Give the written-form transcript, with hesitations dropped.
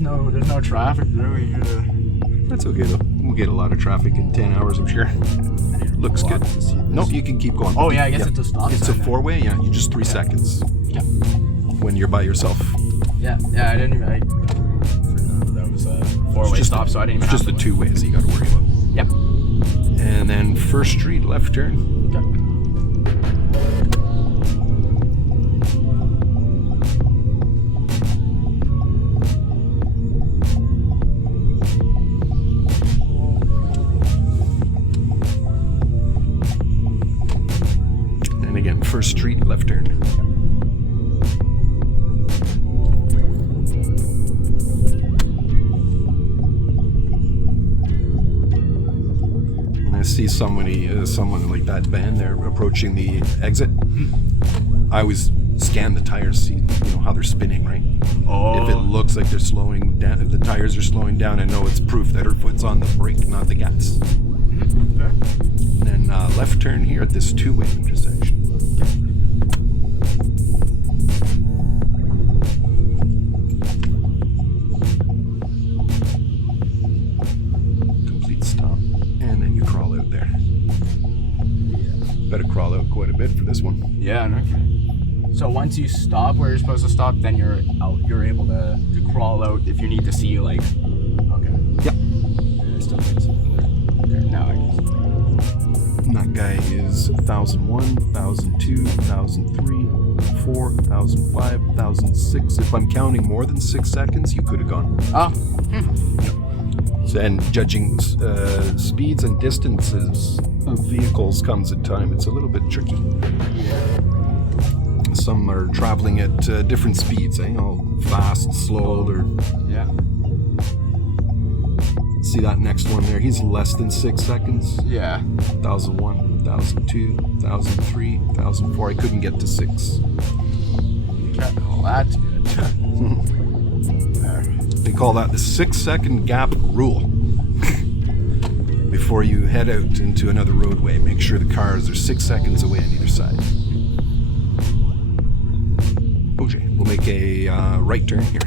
there's no traffic there. That's okay though. We'll get a lot of traffic in 10 hours, I'm sure. Looks good. Nope, you can keep going. Oh yeah, I guess it's a stop sign. It's a four-way, yeah. You just 3 seconds. Yeah. When you're by yourself. Yeah, I didn't even. That was a four-way stop, so I didn't even. It's just the 2 ways you got to worry about. Yep. And then First Street, left turn. Okay. And again, First Street, left turn. See someone like that van there approaching the exit. I always scan the tires, see how they're spinning, right? Oh. If it looks like they're slowing down, if the tires are slowing down, I know it's proof that her foot's on the brake, not the gas. Okay. And then left turn here at this 2-way intersection. Complete stop. And then you crawl out there. Better crawl out quite a bit for this one. Yeah, okay. So once you stop where you're supposed to stop, then you're out. You're able to crawl out if you need to see, like. Okay. Yeah. Still okay, now I guess. And that guy is 1001, 1002, 1003, 4, 1005, 1006. If I'm counting more than 6 seconds, you could have gone. Oh. And judging speeds and distances of vehicles comes at time. It's a little bit tricky. Yeah. Some are traveling at different speeds, all fast, slow, or yeah. See that next one there? He's less than 6 seconds. Yeah. 1001, 1002, 1003, 1004. I couldn't get to 6. Okay. Oh, that's good. They call that the 6-second gap rule. Before you head out into another roadway, make sure the cars are 6 seconds away on either side. Okay, we'll make a right turn here.